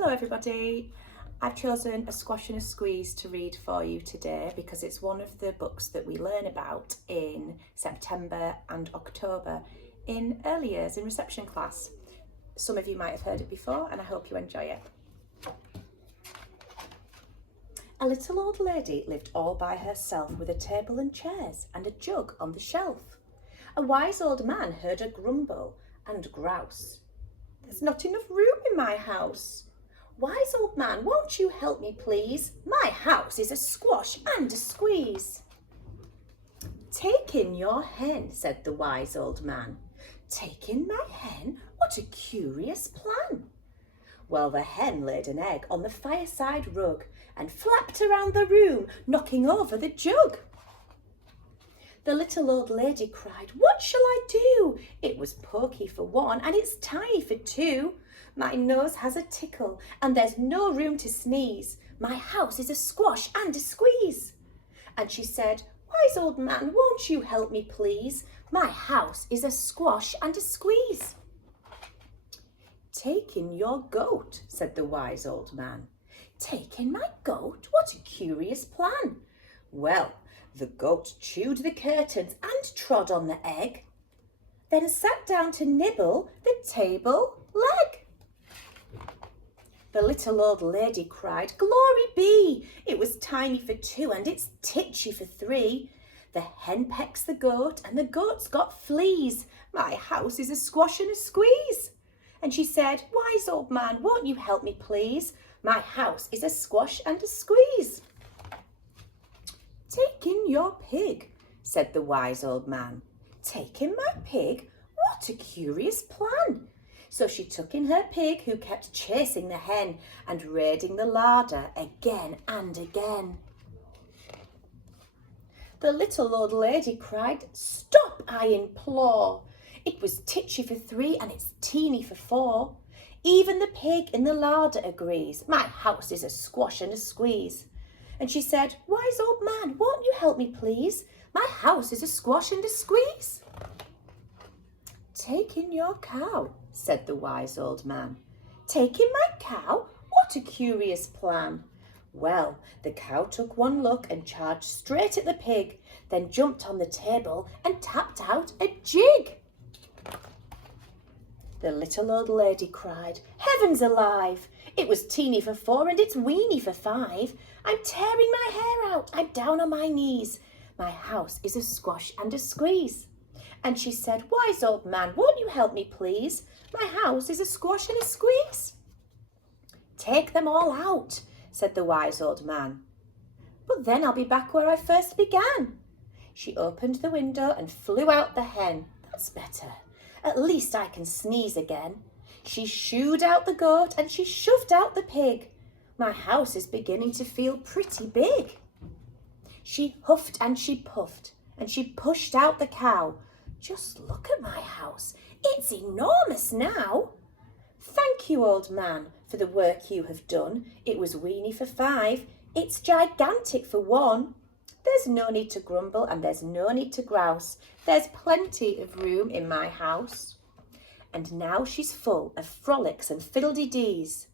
Hello everybody. I've chosen A Squash and a Squeeze to read for you today because it's one of the books that we learn about in September and October in early years in reception class. Some of you might have heard it before and I hope you enjoy it. A little old lady lived all by herself with a table and chairs and a jug on the shelf. A wise old man heard a grumble and grouse. "There's not enough room in my house. Wise old man, won't you help me please? My house is a squash and a squeeze." "Take in your hen," said the wise old man. "Take in my hen? What a curious plan." Well, the hen laid an egg on the fireside rug and flapped around the room, knocking over the jug. The little old lady cried, "What shall I do? It was poky for one and it's tiny for two. My nose has a tickle and there's no room to sneeze. My house is a squash and a squeeze." And she said, "Wise old man, won't you help me please? My house is a squash and a squeeze." "Take in your goat," said the wise old man. "Take in my goat? What a curious plan." Well, the goat chewed the curtains and trod on the egg, then sat down to nibble the table leg. The little old lady cried, "Glory be! It was tiny for two and it's titchy for three. The hen pecks the goat and the goat's got fleas. My house is a squash and a squeeze." And she said, "Wise old man, won't you help me please? My house is a squash and a squeeze." "Take in your pig," said the wise old man. "Take in my pig? What a curious plan." So she took in her pig, who kept chasing the hen and raiding the larder again and again. The little old lady cried, "Stop, I implore. It was titchy for three and it's teeny for four. Even the pig in the larder agrees. My house is a squash and a squeeze." And she said, "Wise old man, won't you help me please? My house is a squash and a squeeze." "Take in your cow," said the wise old man. "Take in my cow? What a curious plan." Well, the cow took one look and charged straight at the pig, then jumped on the table and tapped out a jig. The little old lady cried, "Heavens alive! It was teeny for four and it's weeny for five. I'm tearing my hair out, I'm down on my knees. My house is a squash and a squeeze." And she said, "Wise old man, won't you help me please? My house is a squash and a squeeze." "Take them all out," said the wise old man. "But then I'll be back where I first began." She opened the window and flew out the hen. "That's better. At least I can sneeze again." She shooed out the goat and she shoved out the pig. My house is beginning to feel pretty big. She huffed and she puffed and she pushed out the cow. Just look at my house. It's enormous now. "Thank you, old man, for the work you have done. It was weeny for five. It's gigantic for one. There's no need to grumble and there's no need to grouse. There's plenty of room in my house." And now she's full of frolics and fiddle-de-dees.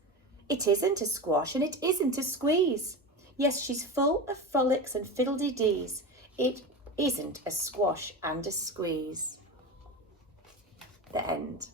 It isn't a squash and it isn't a squeeze. Yes, she's full of frolics and fiddle-de-dees. It isn't a squash and a squeeze. The end.